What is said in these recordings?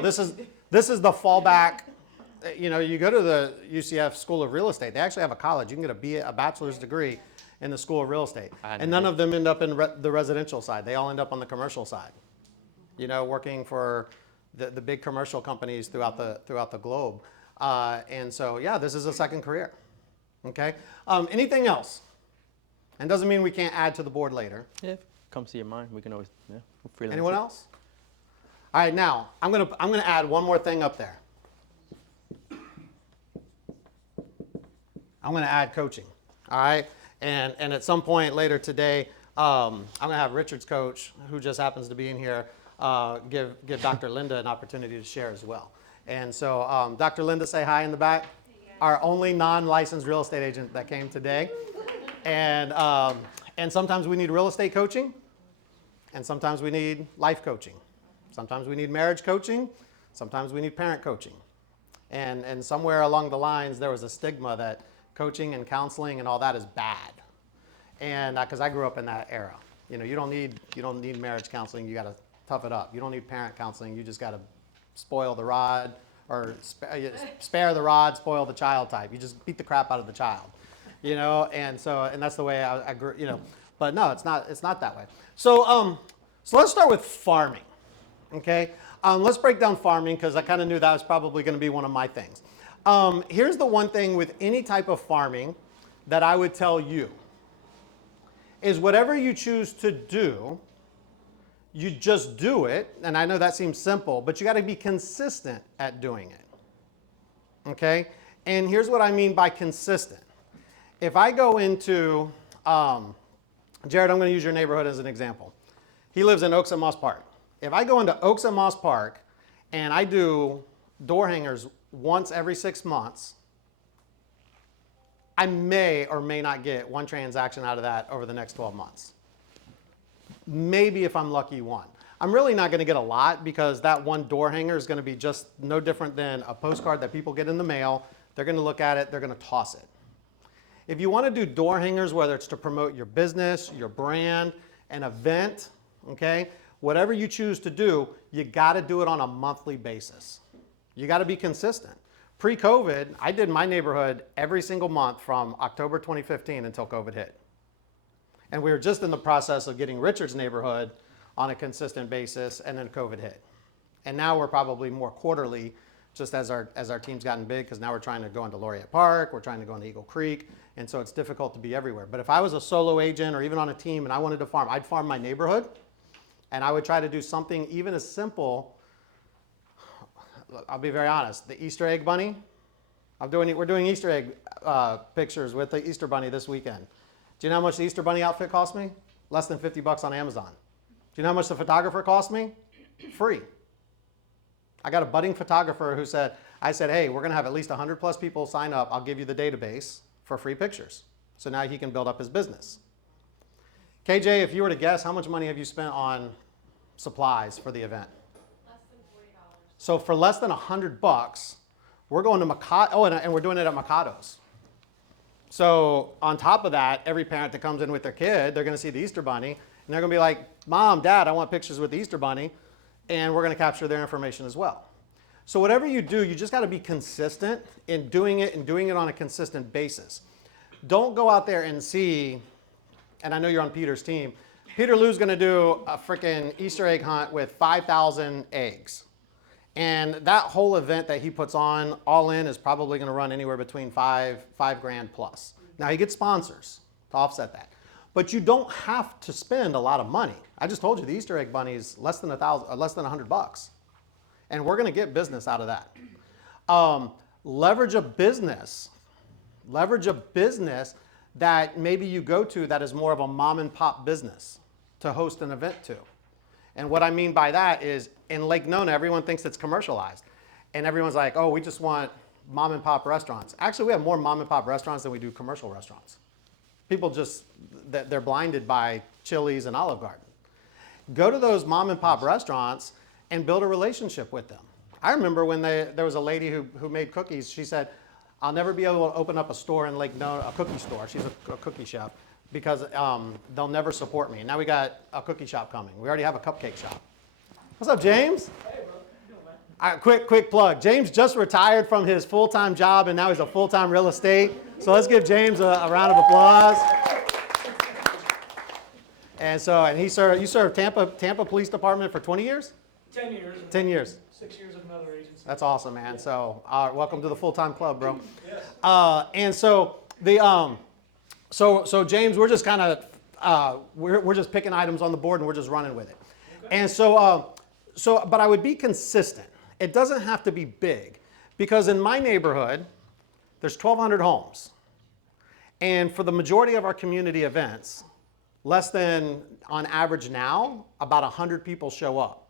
This is the fallback. You know, you go to the UCF School of Real Estate. They actually have a college. You can get a bachelor's degree in the School of Real Estate. And none of them end up in the residential side. They all end up on the commercial side. You know, working for the big commercial companies throughout the globe. And so, yeah, this is a second career. Okay. Anything else? And doesn't mean we can't add to the board later. Yeah, if it comes to your mind, we can always, yeah, freelance. Anyone else? All right, now I'm gonna add one more thing up there. I'm gonna add coaching. All right, and at some point later today, I'm gonna have Richard's coach, who just happens to be in here, give Dr. Linda an opportunity to share as well. And so, Dr. Linda, say hi in the back. Our only non-licensed real estate agent that came today. And sometimes we need real estate coaching, and sometimes we need life coaching. Sometimes we need marriage coaching, sometimes we need parent coaching. And somewhere along the lines, there was a stigma that coaching and counseling and all that is bad. And because I grew up in that era. You know, you don't need marriage counseling, you got to tough it up. You don't need parent counseling, you just got to spoil the rod, or spare the rod, spoil the child type. You just beat the crap out of the child. You know, and that's the way I grew, you know, but no, it's not that way. So let's start with farming, okay? Let's break down farming, because I kind of knew that was probably going to be one of my things. Here's the one thing with any type of farming that I would tell you is whatever you choose to do, you just do it. And I know that seems simple, but you got to be consistent at doing it, okay? And here's what I mean by consistent. If I go into, Jared, I'm going to use your neighborhood as an example. He lives in Oaks and Moss Park. If I go into Oaks and Moss Park and I do door hangers once every 6 months, I may or may not get one transaction out of that over the next 12 months. Maybe if I'm lucky, one. I'm really not going to get a lot, because that one door hanger is going to be just no different than a postcard that people get in the mail. They're going to look at it, they're going to toss it. If you want to do door hangers, whether it's to promote your business, your brand, an event, okay, whatever you choose to do, you got to do it on a monthly basis. You got to be consistent. Pre-COVID, I did my neighborhood every single month from October 2015 until COVID hit. And we were just in the process of getting Richard's neighborhood on a consistent basis, and then COVID hit. And now we're probably more quarterly, just as our team's gotten big, because now we're trying to go into Laureate Park, we're trying to go into Eagle Creek, and so it's difficult to be everywhere. But if I was a solo agent or even on a team and I wanted to farm, I'd farm my neighborhood, and I would try to do something even as simple. I'll be very honest, the Easter egg bunny, we're doing Easter egg pictures with the Easter bunny this weekend. Do you know how much the Easter bunny outfit cost me? Less than 50 bucks on Amazon. Do you know how much the photographer cost me? Free. I got a budding photographer who said, I said, hey, we're going to have at least 100 plus people sign up. I'll give you the database for free pictures. So now he can build up his business. KJ, if you were to guess, how much money have you spent on supplies for the event? Less than $40. So for less than 100 bucks, we're going to Mikado, oh, and we're doing it at Mikado's. So on top of that, every parent that comes in with their kid, they're going to see the Easter bunny, and they're going to be like, Mom, Dad, I want pictures with the Easter bunny, and we're going to capture their information as well. So whatever you do, you just got to be consistent in doing it, and doing it on a consistent basis. Don't go out there and see, and I know you're on Peter's team, Peter Lou's going to do a freaking Easter egg hunt with 5,000 eggs. And that whole event that he puts on, all in, is probably going to run anywhere between five grand plus. Now he gets sponsors to offset that, but you don't have to spend a lot of money. I just told you the Easter egg bunny is less than 100 bucks, and we're going to get business out of that. Leverage a business that maybe you go to that is more of a mom and pop business to host an event to. And what I mean by that is, in Lake Nona, everyone thinks it's commercialized. And everyone's like, oh, we just want mom and pop restaurants. Actually, we have more mom and pop restaurants than we do commercial restaurants. People just, they're blinded by Chili's and Olive Garden. Go to those mom and pop restaurants and build a relationship with them. I remember when there was a lady who made cookies. She said, I'll never be able to open up a store in Lake Nona, a cookie store. She's a cookie chef. Because they'll never support me. And now we got a cookie shop coming. We already have a cupcake shop. What's up, James? Hey, bro. How you doing, man? Quick plug. James just retired from his full-time job, and now he's a full-time real estate. So let's give James a round of applause. And you served Tampa Police Department for 20 years? 10 years. 10 years. 6 years of another agency. That's awesome, man. So welcome to the full-time club, bro. Yes. And so so James, we're just kind of we're just picking items on the board and we're just running with it. Okay. And but I would be consistent. It doesn't have to be big, because in my neighborhood, there's 1,200 homes, and for the majority of our community events, less than, on average now, about 100 people show up.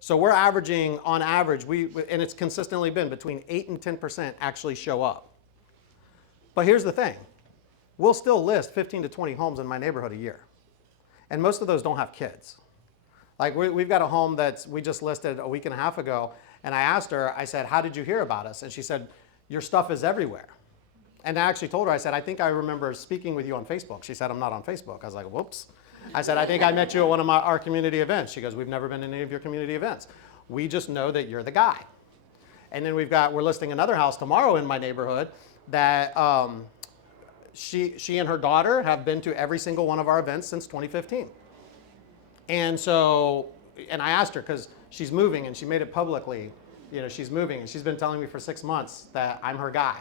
So we're averaging, on average, and it's consistently been between 8 and 10% actually show up. But here's the thing. We'll still list 15 to 20 homes in my neighborhood a year. And most of those don't have kids. Like we've got a home that we just listed a week and a half ago, and I asked her, I said, how did you hear about us? And she said, your stuff is everywhere. And I actually told her, I said, I think I remember speaking with you on Facebook. She said, I'm not on Facebook. I was like, whoops. I said, I think I met you at one of our community events. She goes, we've never been in any of your community events. We just know that you're the guy. And then we're listing another house tomorrow in my neighborhood that she and her daughter have been to every single one of our events since 2015. And I asked her, because she's moving and she made it publicly, she's moving, and she's been telling me for 6 months that I'm her guy,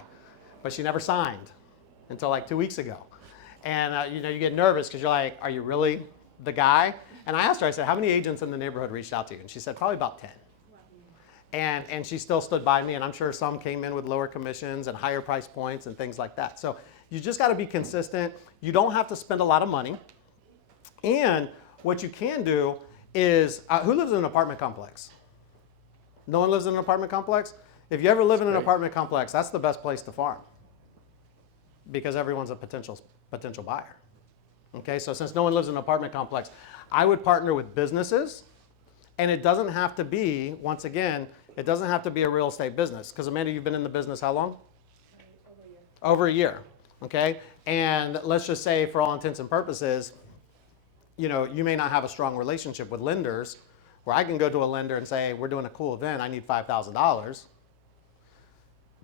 but she never signed until like 2 weeks ago. And you get nervous because you're like, are you really the guy? And I asked her, I said, how many agents in the neighborhood reached out to you? And she said, probably about 10. And she still stood by me, and I'm sure some came in with lower commissions and higher price points and things like that. So you just got to be consistent. You don't have to spend a lot of money. And what you can do is, who lives in an apartment complex? No one lives in an apartment complex? If you ever live in an apartment complex, that's the best place to farm, because everyone's a potential buyer. Okay, so since no one lives in an apartment complex, I would partner with businesses, and it doesn't have to be, once again, it doesn't have to be a real estate business, because Amanda, you've been in the business how long? Over a year, okay? And let's just say, for all intents and purposes, you may not have a strong relationship with lenders, where I can go to a lender and say, we're doing a cool event, I need $5,000.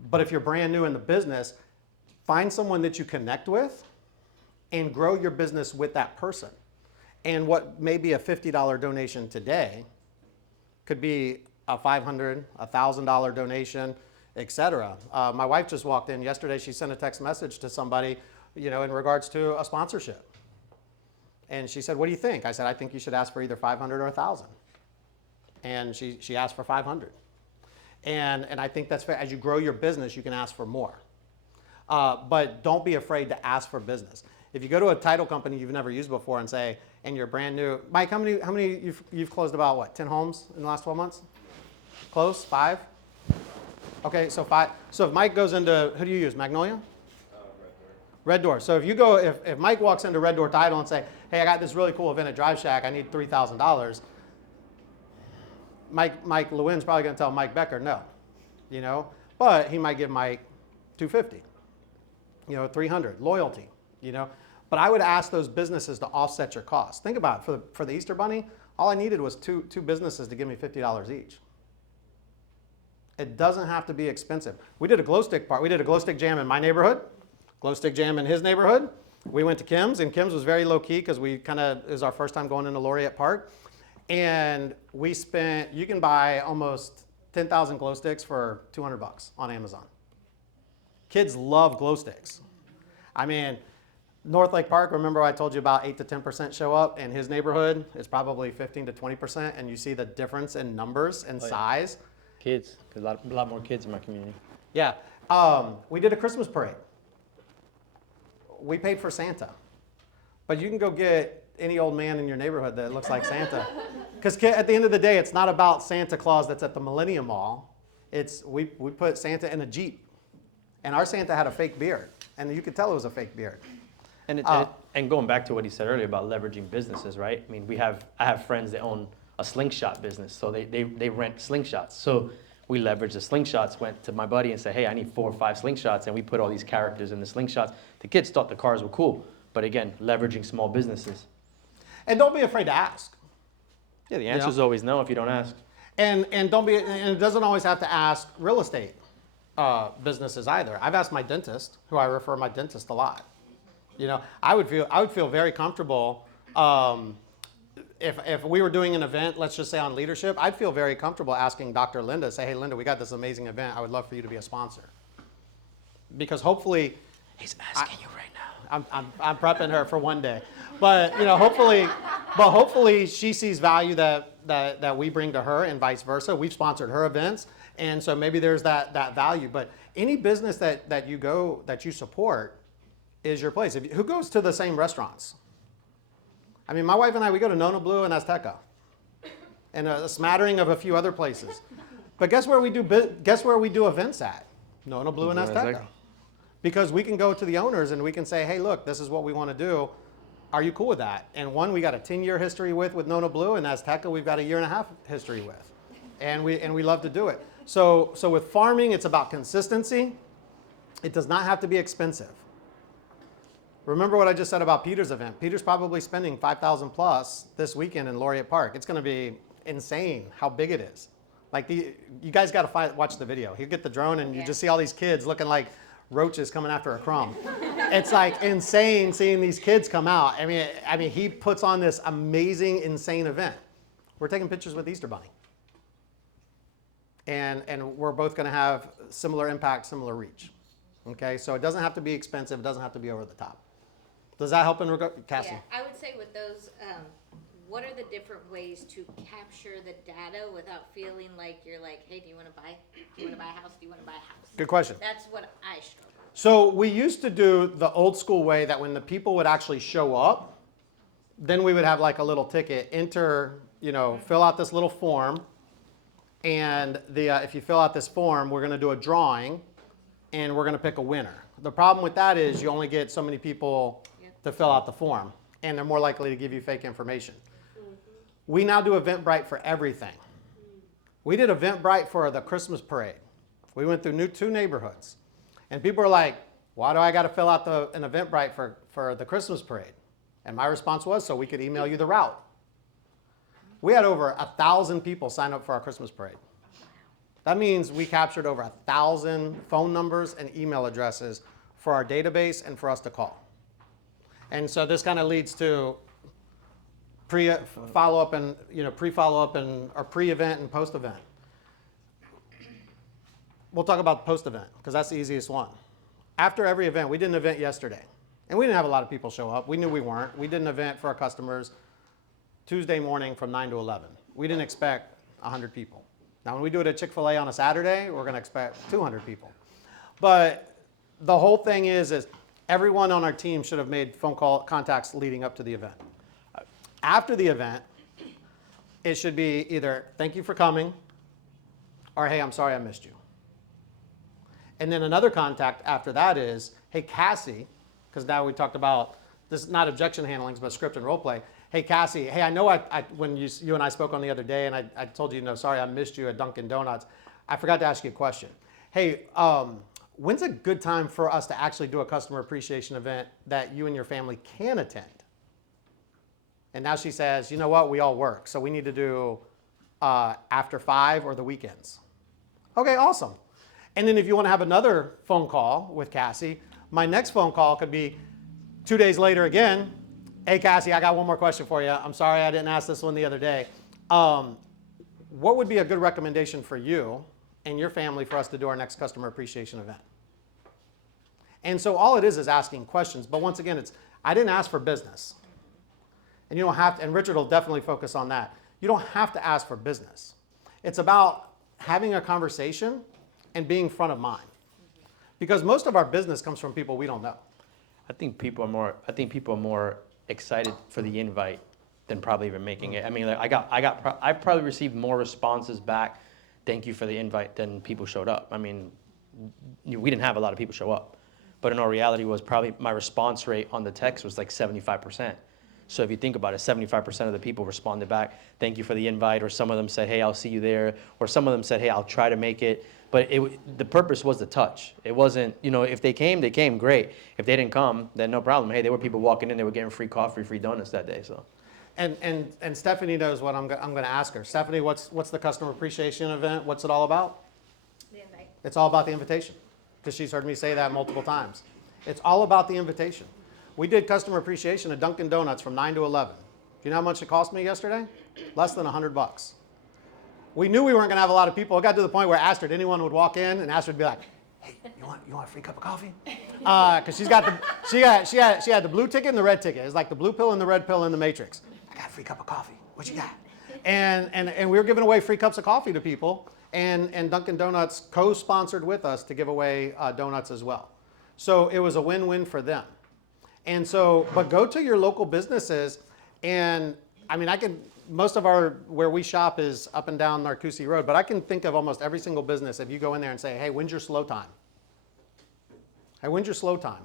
But if you're brand new in the business, find someone that you connect with and grow your business with that person. And what may be a $50 donation today could be a $500, $1,000 donation, etc. My wife just walked in yesterday. She sent a text message to somebody, in regards to a sponsorship. And she said, what do you think? I said, I think you should ask for either 500 or 1,000. And she asked for 500. And I think that's fair. As you grow your business, you can ask for more. But don't be afraid to ask for business. If you go to a title company you've never used before and say, and you're brand new, Mike, how many you've closed about what, 10 homes in the last 12 months? Close, 5? Okay, so 5. So if Mike goes into, who do you use, Magnolia? Red Door. So if Mike walks into Red Door Title and say, hey, I got this really cool event at Drive Shack, I need $3,000. Mike Lewin's probably going to tell Mike Becker no, but he might give Mike $250, $300, loyalty, But I would ask those businesses to offset your costs. Think about it. For the Easter Bunny, all I needed was two businesses to give me $50 each. It doesn't have to be expensive. We did a glow stick jam in my neighborhood, glow stick jam in his neighborhood. We went to Kim's, and Kim's was very low key because it was our first time going into Laureate Park. And you can buy almost 10,000 glow sticks for $200 on Amazon. Kids love glow sticks. I mean, North Lake Park, remember I told you about 8 to 10% show up? In his neighborhood, it's probably 15 to 20%, and you see the difference in numbers and size. Kids, because a lot more kids in my community. Yeah. We did a Christmas parade. We paid for Santa. But you can go get any old man in your neighborhood that looks like Santa. Because at the end of the day, it's not about Santa Claus that's at the Millennium Mall. We put Santa in a Jeep. And our Santa had a fake beard. And you could tell it was a fake beard. And going back to what he said earlier about leveraging businesses, right? I mean, I have friends that own a slingshot business, so they rent slingshots. So we leveraged the slingshots, went to my buddy and said, hey, I need 4 or 5 slingshots, and we put all these characters in the slingshots. The kids thought the cars were cool, but again, leveraging small businesses. And don't be afraid to ask. Yeah, the answer is always no if you don't ask. And don't be, and it doesn't always have to ask real estate businesses either. I've asked my dentist, who I refer my dentist a lot. You know, I would feel very comfortable if we were doing an event, let's just say on leadership, I'd feel very comfortable asking Dr. Linda, say, hey Linda, we got this amazing event. I would love for you to be a sponsor. Because hopefully, He's asking you right now. I'm prepping her for one day. But you know, hopefully she sees value that we bring to her and vice versa. We've sponsored her events. And so maybe there's that value. But any business that you support is your place. Who goes to the same restaurants? I mean, my wife and I, we go to Nona Blue and Azteca, and a smattering of a few other places. But guess where we do events at? Nona Blue and Azteca. Because we can go to the owners and we can say, hey, look, this is what we want to do. Are you cool with that? And one we got a 10-year history with Nona Blue, and Azteca we've got a 1.5-year history with. And we love to do it. So with farming, it's about consistency. It does not have to be expensive. Remember what I just said about Peter's event. Peter's probably spending $5,000 plus this weekend in Laureate Park. It's going to be insane how big it is. Like you guys got to watch the video. You get the drone and you just see all these kids looking like roaches coming after a crumb. It's like insane seeing these kids come out. I mean, he puts on this amazing, insane event. We're taking pictures with Easter Bunny. And we're both going to have similar impact, similar reach. Okay, so it doesn't have to be expensive. It doesn't have to be over the top. Does that help in regard, Cassie? Yeah, I would say with those, what are the different ways to capture the data without feeling like you're like, hey, do you want to buy a house? Do you want to buy a house? Good question. That's what I struggle with. So we used to do the old school way that when the people would actually show up, then we would have like a little ticket, enter, fill out this little form. And if you fill out this form, we're going to do a drawing and we're going to pick a winner. The problem with that is you only get so many people to fill out the form, and they're more likely to give you fake information. We now do Eventbrite for everything. We did Eventbrite for the Christmas parade. We went through 2 neighborhoods, and people are like, why do I got to fill out an Eventbrite for the Christmas parade? And my response was, so we could email you the route. We had over 1,000 people sign up for our Christmas parade. That means we captured over 1,000 phone numbers and email addresses for our database and for us to call. And so this kind of leads to pre-follow-up and or pre-event and post-event. We'll talk about post-event because that's the easiest one. After every event, we did an event yesterday, and we didn't have a lot of people show up. We knew we weren't. We did an event for our customers Tuesday morning from 9 to 11. We didn't expect 100 people. Now, when we do it at Chick-fil-A on a Saturday, we're going to expect 200 people. But the whole thing is everyone on our team should have made phone call contacts leading up to the event. After the event, it should be either thank you for coming or hey, I'm sorry I missed you. And then another contact after that is, hey, Cassie, because now we talked about this, not objection handlings, but script and role play. Hey, Cassie, hey, I know when you and I spoke on the other day and I told you, sorry, I missed you at Dunkin' Donuts. I forgot to ask you a question. Hey, when's a good time for us to actually do a customer appreciation event that you and your family can attend? And now she says, you know what, we all work, so we need to do after 5 or the weekends. Okay, awesome. And then if you want to have another phone call with Cassie, my next phone call could be 2 days later again. Hey, Cassie, I got one more question for you. I'm sorry I didn't ask this one the other day. What would be a good recommendation for you and your family for us to do our next customer appreciation event? And so all it is asking questions. But once again, I didn't ask for business. And you don't have to, and Richard will definitely focus on that. You don't have to ask for business. It's about having a conversation and being front of mind. Because most of our business comes from people we don't know. I think people are more excited for the invite than probably even making it. I mean, like I probably received more responses back, thank you for the invite, than people showed up. I mean, we didn't have a lot of people show up, but in all reality was probably my response rate on the text was like 75%. So if you think about it, 75% of the people responded back, thank you for the invite, or some of them said, hey, I'll see you there, or some of them said, hey, I'll try to make it. But the purpose was the touch. It wasn't, if they came, great. If they didn't come, then no problem. Hey, there were people walking in, they were getting free coffee, free donuts that day. So And Stephanie knows what I'm going to ask her. Stephanie, what's the customer appreciation event? What's it all about? The invite. It's all about the invitation, because she's heard me say that multiple times. It's all about the invitation. We did customer appreciation at Dunkin' Donuts from 9 to 11. Do you know how much it cost me yesterday? Less than $100. We knew we weren't going to have a lot of people. It got to the point where Astrid, anyone would walk in, and Astrid would be like, "Hey, you want a free cup of coffee?" Because she had the blue ticket and the red ticket. It's like the blue pill and the red pill in the Matrix. I got a free cup of coffee. What you got? And we were giving away free cups of coffee to people, and Dunkin' Donuts co-sponsored with us to give away donuts as well. So it was a win-win for them. And so, but go to your local businesses, and I mean, most of where we shop is up and down Narcoossee Road, but I can think of almost every single business if you go in there and say, hey, when's your slow time? Hey, when's your slow time?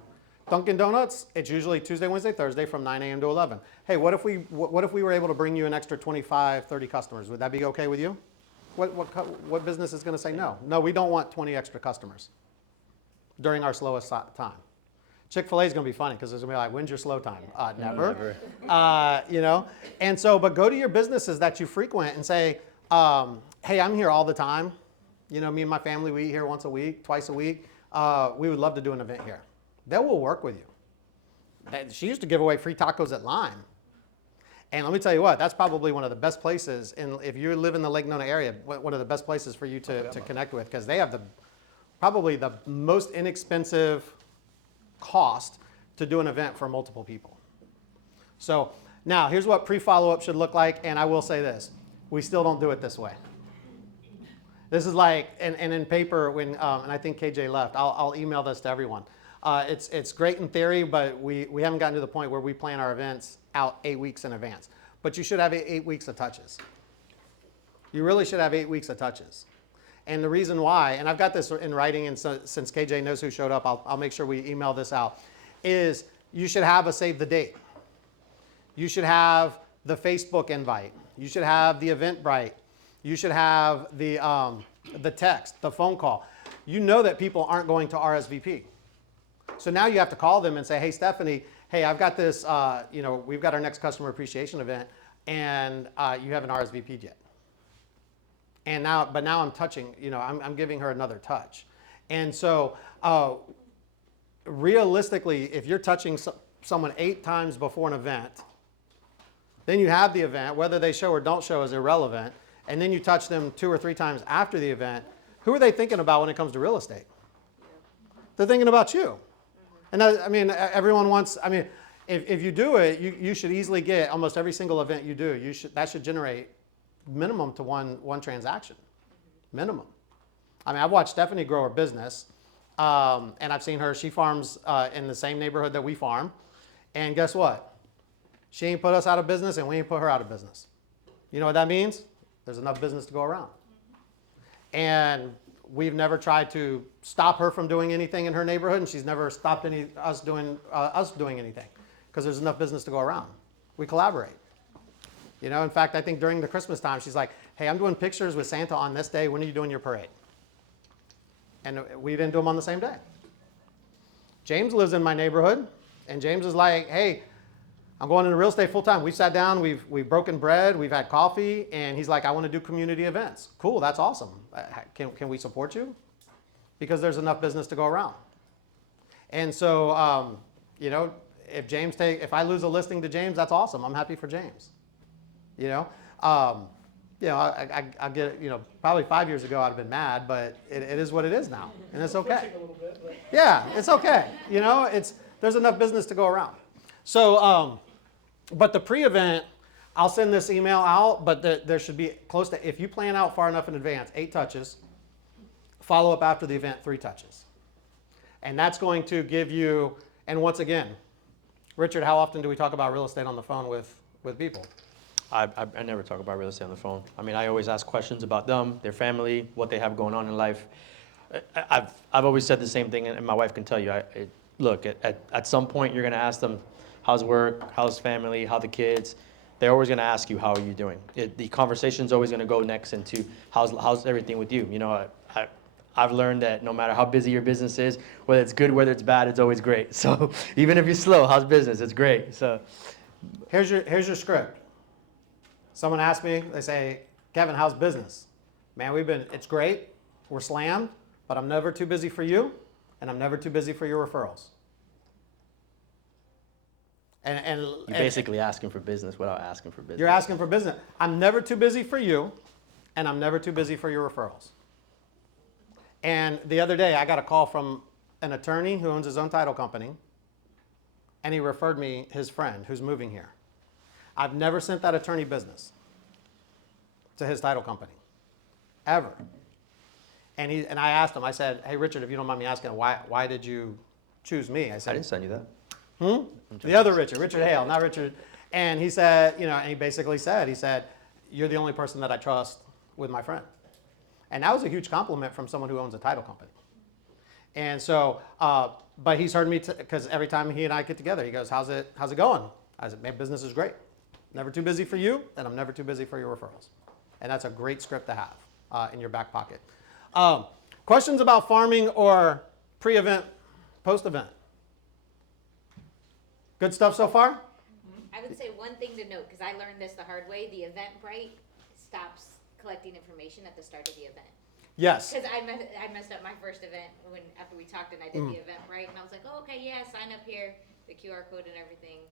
Dunkin' Donuts, it's usually Tuesday, Wednesday, Thursday from 9 a.m. to 11. Hey, what if we were able to bring you an extra 25, 30 customers? Would that be okay with you? What business is going to say no? No, we don't want 20 extra customers during our slowest time. Chick-fil-A is going to be funny because it's going to be like, when's your slow time? Never. You know, and so, but go to your businesses that you frequent and say, hey, I'm here all the time. You know, me and my family, we eat here once a week, twice a week. We would love to do an event here. They will work with you. She used to give away free tacos at Lime. And let me tell you what, that's probably one of the best places, if you live in the Lake Nona area, one of the best places for you to connect with, because they have probably the most inexpensive cost to do an event for multiple people. So now here's what pre-follow-up should look like, and I will say this, we still don't do it this way. This is like, and in paper, and I think KJ left, I'll email this to everyone. It's great in theory, but we haven't gotten to the point where we plan our events out 8 weeks in advance. But you should have 8 weeks of touches. You really should have 8 weeks of touches. And the reason why, and I've got this in writing, and so, since KJ knows who showed up, I'll make sure we email this out, is you should have a save the date. You should have the Facebook invite. You should have the Eventbrite. You should have the text, the phone call. You know that people aren't going to RSVP. So now you have to call them and say, hey, Stephanie, hey, I've got this, we've got our next customer appreciation event, and you haven't RSVP'd yet. And now I'm touching, I'm giving her another touch. And so realistically, if you're touching someone 8 times before an event, then you have the event, whether they show or don't show is irrelevant, and then you touch them 2 or 3 times after the event, who are they thinking about when it comes to real estate? They're thinking about you. And everyone wants, if you do it, you should easily get almost every single event you do, that should generate minimum to one transaction, minimum. I've watched Stephanie grow her business, and I've seen her, she farms in the same neighborhood that we farm, and guess what? She ain't put us out of business, and we ain't put her out of business. You know what that means? There's enough business to go around. And we've never tried to stop her from doing anything in her neighborhood, and she's never stopped us doing anything, because there's enough business to go around. We collaborate. In fact, I think during the Christmas time, she's like, hey, I'm doing pictures with Santa on this day. When are you doing your parade? And we didn't do them on the same day. James lives in my neighborhood, and James is like, hey, I'm going into real estate full time. We've sat down, we've broken bread, we've had coffee, and he's like, I want to do community events. Cool, that's awesome. Can we support you? Because there's enough business to go around. And so, if I lose a listing to James, that's awesome. I'm happy for James. I get it, probably 5 years ago I'd have been mad, but it is what it is now, and it's okay. A little bit, but Yeah, it's okay. There's enough business to go around. So, but the pre-event, I'll send this email out, but there should be close to, if you plan out far enough in advance, 8 touches, follow up after the event, 3 touches. And that's going to give you, and once again, Richard, how often do we talk about real estate on the phone with people? I never talk about real estate on the phone. I always ask questions about them, their family, what they have going on in life. I've always said the same thing, and my wife can tell you. Look, at some point you're going to ask them, how's work, how's family, how the kids. They're always going to ask you, how are you doing? The conversation's always going to go next into how's everything with you. I've learned that no matter how busy your business is, whether it's good, whether it's bad, it's always great. So even if you're slow, how's business? It's great. So Here's your script. Someone asked me, they say, Kevin, how's business? Man, it's great. We're slammed, but I'm never too busy for you, and I'm never too busy for your referrals. You're basically asking for business without asking for business. You're asking for business. I'm never too busy for you, and I'm never too busy for your referrals. And the other day, I got a call from an attorney who owns his own title company, and he referred me his friend who's moving here. I've never sent that attorney business to his title company, ever. And I asked him, I said, hey, Richard, if you don't mind me asking, why did you choose me? I I said, didn't send you that. the other Richard Hale, not Richard. And he said, and he basically said, you're the only person that I trust with my friend. And that was a huge compliment from someone who owns a title company. And so, but he's heard me, because every time he and I get together, he goes, how's it going? I said, man, business is great. Never too busy for you, and I'm never too busy for your referrals. And that's a great script to have in your back pocket. Questions about farming or pre-event, post-event? Good stuff so far? I would say one thing to note, because I learned this the hard way, the Eventbrite stops collecting information at the start of the event. Yes. Because I messed up my first event after we talked and I did the Eventbrite, and I was like, oh, okay, yeah, sign up here, the QR code and everything.